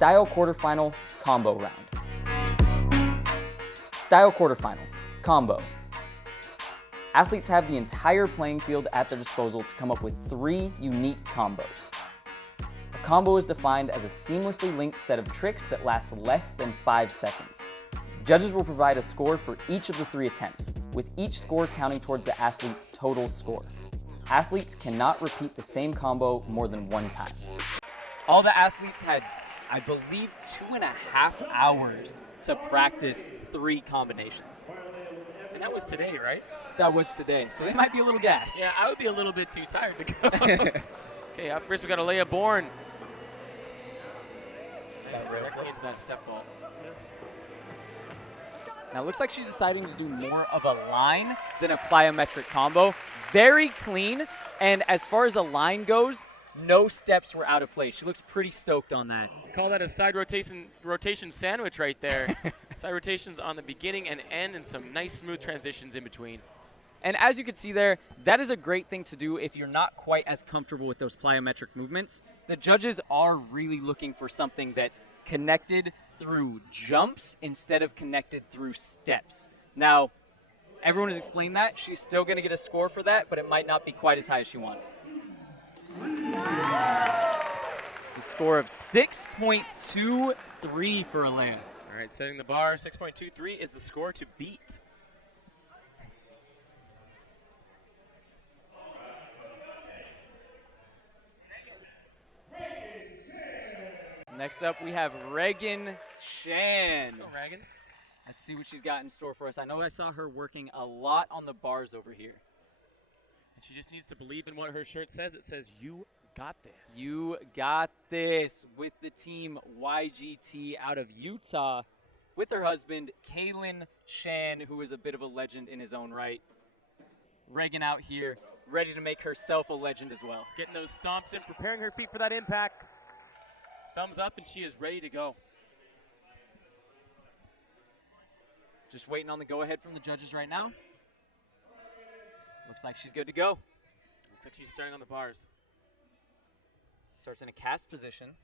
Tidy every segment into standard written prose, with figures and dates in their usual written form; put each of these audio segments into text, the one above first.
Style quarterfinal combo round. Style quarterfinal combo. Athletes have the entire playing field at their disposal to come up with 3 unique combos. A combo is defined as a seamlessly linked set of tricks that lasts less than 5 seconds. Judges will provide a score for each of the 3 attempts, with each score counting towards the athlete's total score. Athletes cannot repeat the same combo more than 1 time. All the athletes had, I believe, 2.5 hours to practice 3 combinations. And that was today, right? That was today, so they might be a little gassed. Yeah, I would be a little bit too tired to go. Okay, up first we got Alea Bourne. Steps directly into that step ball. Now it looks like she's deciding to do more of a line than a plyometric combo. Very clean, and as far as a line goes, no steps were out of place. She looks pretty stoked on that. Call that a side rotation sandwich right there. Side rotations on the beginning and end, and some nice smooth transitions in between. And as you can see there, that is a great thing to do if you're not quite as comfortable with those plyometric movements. The judges are really looking for something that's connected through jumps instead of connected through steps. Now, everyone has explained that. She's still going to get a score for that, but it might not be quite as high as she wants. It's a score of 6.23 for Alea. All right, setting the bar, 6.23 is the score to beat. Next up, we have Reagan Chan. Let's go, Reagan. Let's see what she's got in store for us. I know I saw her working a lot on the bars over here. And she just needs to believe in what her shirt says. It says, "You got this." You got this, with the team YGT out of Utah with her husband, Reagan Chan, who is a bit of a legend in his own right. Reagan out here, ready to make herself a legend as well. Getting those stomps in, preparing her feet for that impact. Thumbs up, and she is ready to go. Just waiting on the go-ahead from the judges right now. Looks like she's good to go. Looks like she's starting on the bars. Starts in a cast position.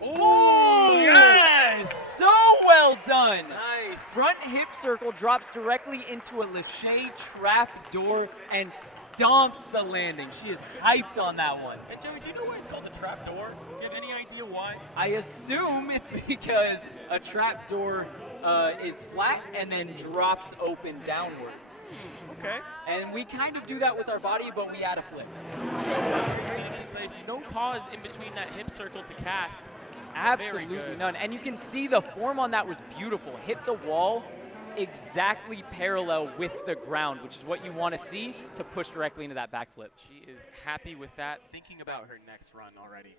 Oh, yes! So well done! Nice. Front hip circle drops directly into a lache trap door and stomps the landing. She is hyped on that one. And Joey, do you know why it's called the trap door? Do you have any idea why? I assume it's because a trap door is flat and then drops open downwards. Okay. And we kind of do that with our body, but we add a flip. No pause in between that hip circle to cast. Absolutely none. And you can see the form on that was beautiful. Hit the wall exactly parallel with the ground, which is what you want to see to push directly into that backflip. She is happy with that, thinking about her next run already.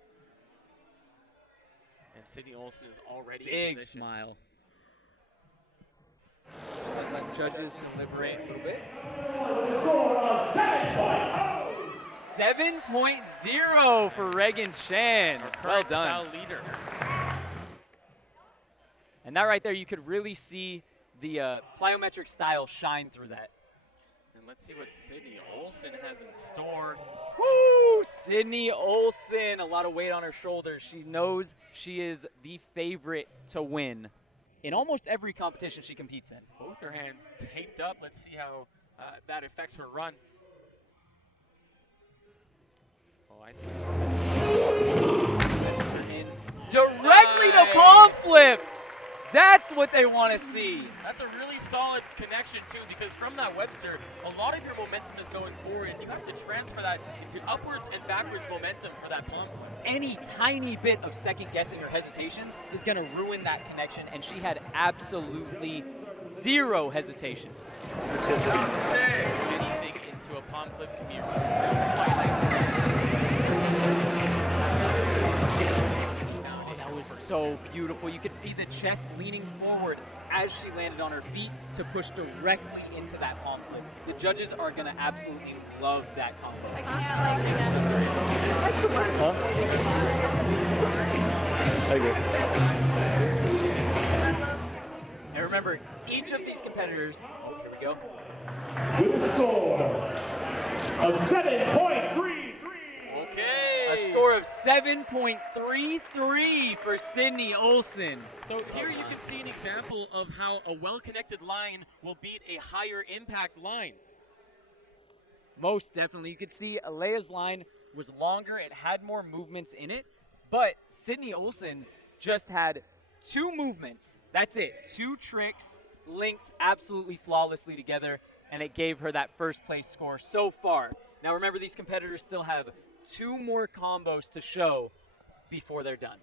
And Sydney Olsen is already in position. Big smile. Let judges deliberate a little bit. 7.0 for Reagan Chan. Well done. Style leader. And that right there, you could really see the plyometric style shine through that. And let's see what Sydney Olsen has in store. Woo! Sydney Olsen, a lot of weight on her shoulders. She knows she is the favorite to win in almost every competition she competes in. Both her hands taped up. Let's see how that affects her run. Oh, I see what she said. Directly to palm flip. That's what they want to see. That's a really solid connection, too, because from that Webster, a lot of your momentum is going forward, and you have to transfer that into upwards and backwards momentum for that palm flip. Any tiny bit of second guessing or hesitation is going to ruin that connection, and she had absolutely zero hesitation. Anything into a palm flip can be so beautiful. You could see the chest leaning forward as she landed on her feet to push directly into that palm flip. The judges are going to absolutely love that combo. I can't like Huh? I agree. And remember, each of these competitors, here we go. With a score of 7.33. Okay. A score of of 7.33 for Sydney Olsen. So here you can see an example of how a well-connected line will beat a higher impact line. Most definitely. You could see Alea's line was longer. It had more movements in it. But Sydney Olsen's just had 2 movements. That's it. 2 tricks linked absolutely flawlessly together, and it gave her that first place score so far. Now remember, these competitors still have 2 more combos to show before they're done.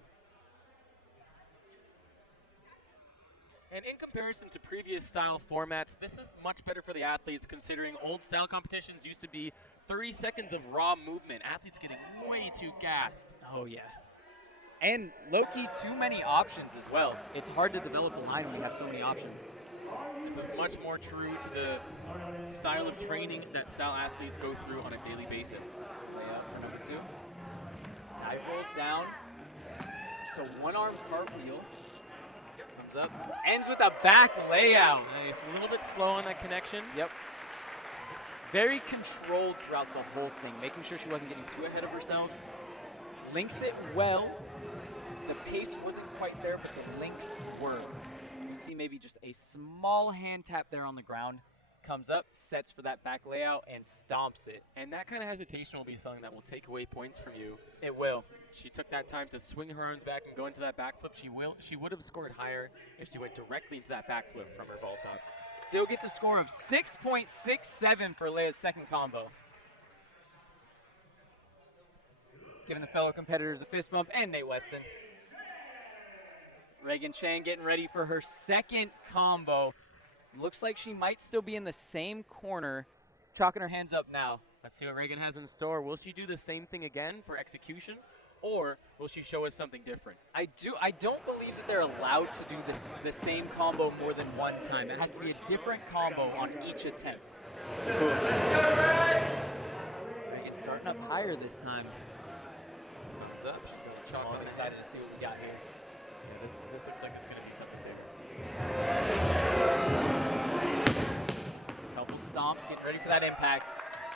And in comparison to previous style formats, this is much better for the athletes, considering old style competitions used to be 30 seconds of raw movement. Athletes getting way too gassed. Oh, yeah. And low-key, too many options as well. It's hard to develop a line when you have so many options. This is much more true to the style of training that style athletes go through on a daily basis. Layup for number 2. Dive rolls down. So one-arm cartwheel. Comes up. Ends with a back layout. Nice. A little bit slow on that connection. Yep. Very controlled throughout the whole thing, making sure she wasn't getting too ahead of herself. Links it well. The pace wasn't quite there, but the links were. You see maybe just a small hand tap there on the ground. Comes up, sets for that back layout, and stomps it. And that kind of hesitation will be something that will take away points from you. It will. She took that time to swing her arms back and go into that backflip. She would have scored higher if she went directly into that backflip from her vault top. Still gets a score of 6.67 for Leia's second combo. Giving the fellow competitors a fist bump, and Nate Weston. Reagan Chan getting ready for her second combo. Looks like she might still be in the same corner, chalking her hands up now. Let's see what Reagan has in store. Will she do the same thing again for execution, or will she show us something different? I don't believe that they're allowed to do the same combo more than one time. It has to be a different combo on each attempt. Reagan starting up higher this time. Comes up. She's going to chalk I'm on excited to see what we got here. Yeah, this looks like it's going to be something big. Couple stomps, getting ready for that impact.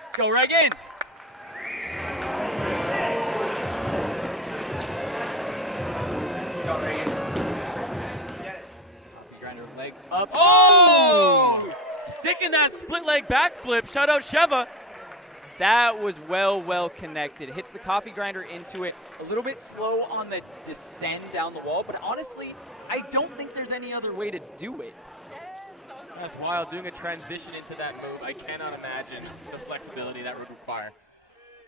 Let's go, Reagan! Let's go, Reagan. Coffee grinder leg up. Oh! Sticking that split leg backflip. Shout out Sheva. That was well connected. Hits the coffee grinder into it. A little bit slow on the descend down the wall, but honestly, I don't think there's any other way to do it. That's wild. Doing a transition into that move, I cannot imagine the flexibility that would require.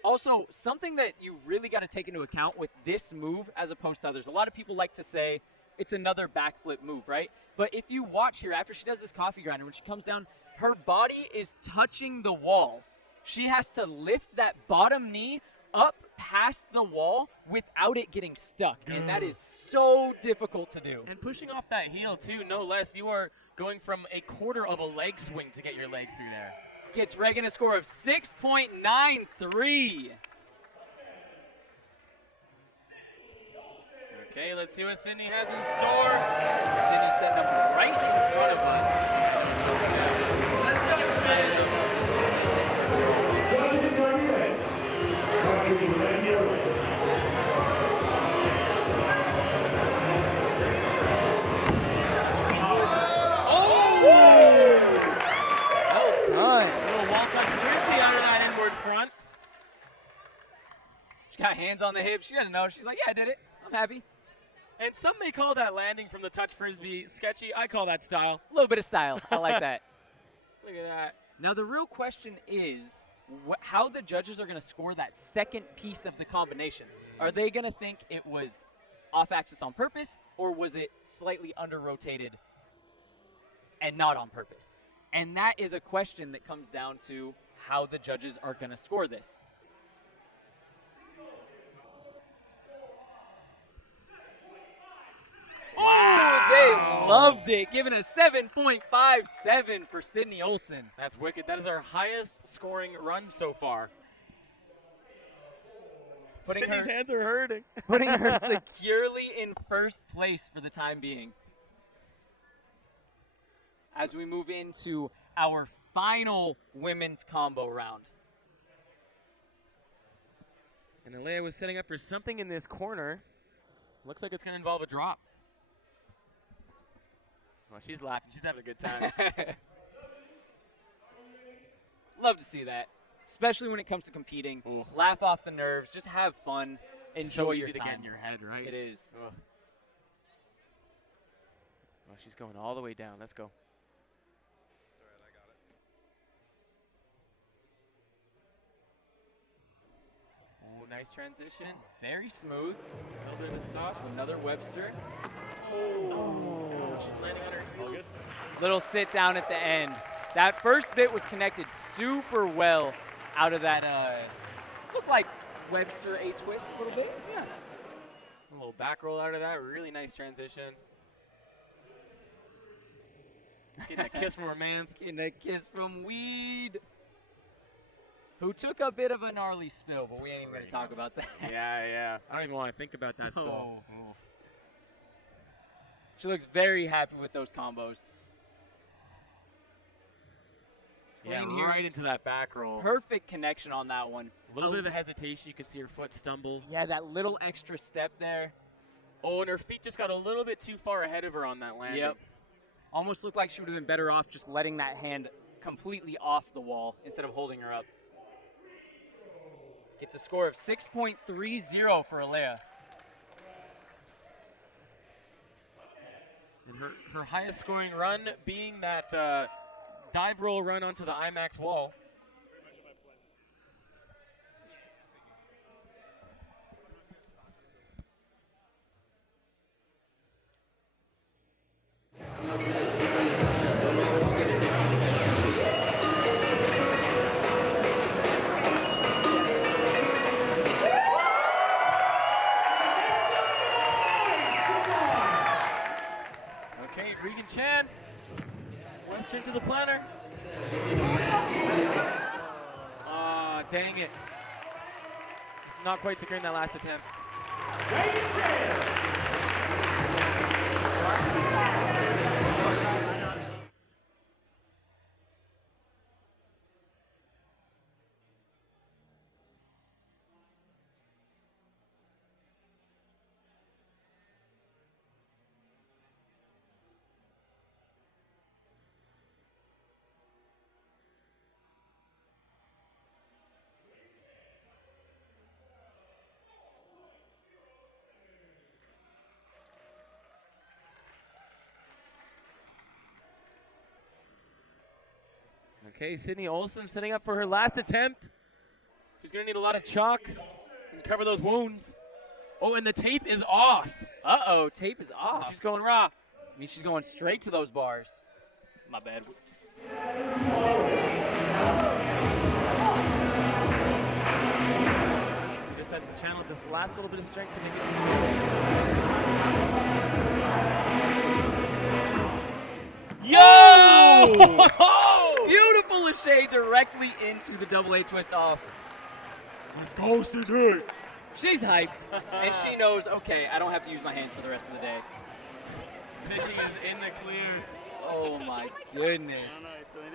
Also, something that you really got to take into account with this move as opposed to others. A lot of people like to say it's another backflip move, right? But if you watch here, after she does this coffee grinder, when she comes down, her body is touching the wall. She has to lift that bottom knee up past the wall without it getting stuck. And that is so difficult to do. And pushing off that heel, too, no less. You are going from a quarter of a leg swing to get your leg through there. Gets Reagan a score of 6.93. Okay, let's see what Sydney has in store. Sydney setting up right in front of us. She got hands on the hips. She doesn't know. She's like, yeah, I did it. I'm happy. And some may call that landing from the touch frisbee sketchy. I call that style. A little bit of style. I like that. Look at that. Now, the real question is how the judges are going to score that second piece of the combination. Are they going to think it was off axis on purpose, or was it slightly under-rotated and not on purpose? And that is a question that comes down to how the judges are going to score this. Wow. They loved it, giving a 7.57 for Sydney Olsen. That's wicked. That is our highest scoring run so far. Sydney's hands are hurting. Putting her securely in first place for the time being. As we move into our final women's combo round. And Alea was setting up for something in this corner. Looks like it's going to involve a drop. Well, she's laughing. She's having a good time. Love to see that, especially when it comes to competing. Ooh. Laugh off the nerves, just have fun, enjoy So your easy to time. get in your head, right? It is. Ugh. Well, she's going all the way down. Let's go. Oh, nice transition. Very smooth. A little bit of a stop. Another Webster. Oh, she's landing on her heels. Little sit down at the end. That first bit was connected super well out of that, looked like Webster A-twist a little bit. Yeah. A little back roll out of that. Really nice transition. Getting a kiss from her mans. Getting a kiss from Weed, who took a bit of a gnarly spill, but we ain't even going to talk about that. Yeah. I don't even want to think about that spill. No. She looks very happy with those combos. Yeah, Clean here. right into that back roll. Perfect connection on that one. A little bit of a hesitation. You could see her foot stumble. Yeah, that little extra step there. Oh, and her feet just got a little bit too far ahead of her on that landing. Yep. Almost looked like she would have been better off just letting that hand completely off the wall instead of holding her up. Gets a score of 6.30 for Alea. And her highest scoring run being that dive roll run onto the IMAX wall. Okay, Reagan Chan. Western to the planner. Ah, dang it. Just not quite securing that last attempt. Okay, Sydney Olsen setting up for her last attempt. She's going to need a lot of chalk and cover those wounds. Oh, and the tape is off. Uh-oh, tape is off. She's going raw. I mean, she's going straight to those bars. My bad. She just has to channel this last little bit of strength to make it. Yo! Beautiful Lachey directly into the double A twist off. Let's go, Sydney. She's hyped, and she knows, okay, I don't have to use my hands for the rest of the day. Sydney is in the clear. Oh my goodness.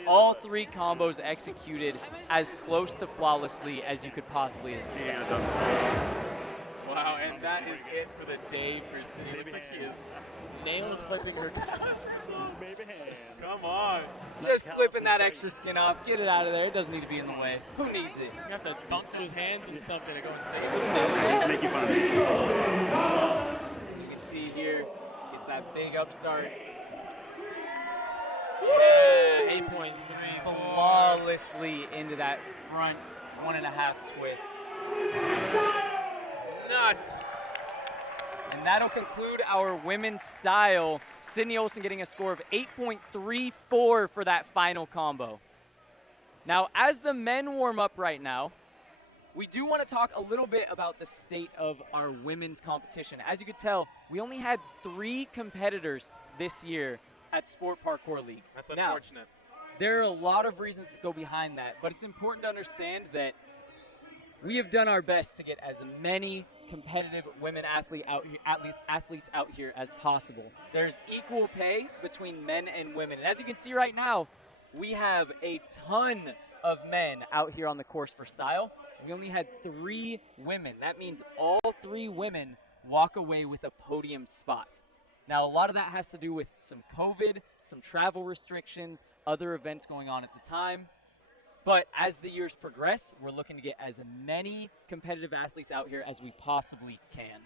All three combos executed as close to flawlessly as you could possibly expect. Wow, and that is it for the day for Sydney. Looks like she is nail clipping her cats. Come on. Just clipping that extra skin off. Get it out of there. It doesn't need to be in the way. Who needs it? You have to dunk those hands in something to go and save it. Make you fun. As you can see here, gets that big upstart. Yeah, 8.3. Flawlessly into that front 1.5 twist. Nuts. And that'll conclude our women's style. Sydney Olsen getting a score of 8.34 for that final combo. Now, as the men warm up right now, we do want to talk a little bit about the state of our women's competition. As you can tell, we only had 3 competitors this year at Sport Parkour League. That's Now, unfortunate. there are a lot of reasons to go behind that, but it's important to understand that we have done our best to get as many competitive women athletes out here as possible. There's equal pay between men and women. And as you can see right now, we have a ton of men out here on the course for style. we only had 3 women. That means all 3 women walk away with a podium spot. Now, a lot of that has to do with some COVID, some travel restrictions, other events going on at the time. But as the years progress, we're looking to get as many competitive athletes out here as we possibly can.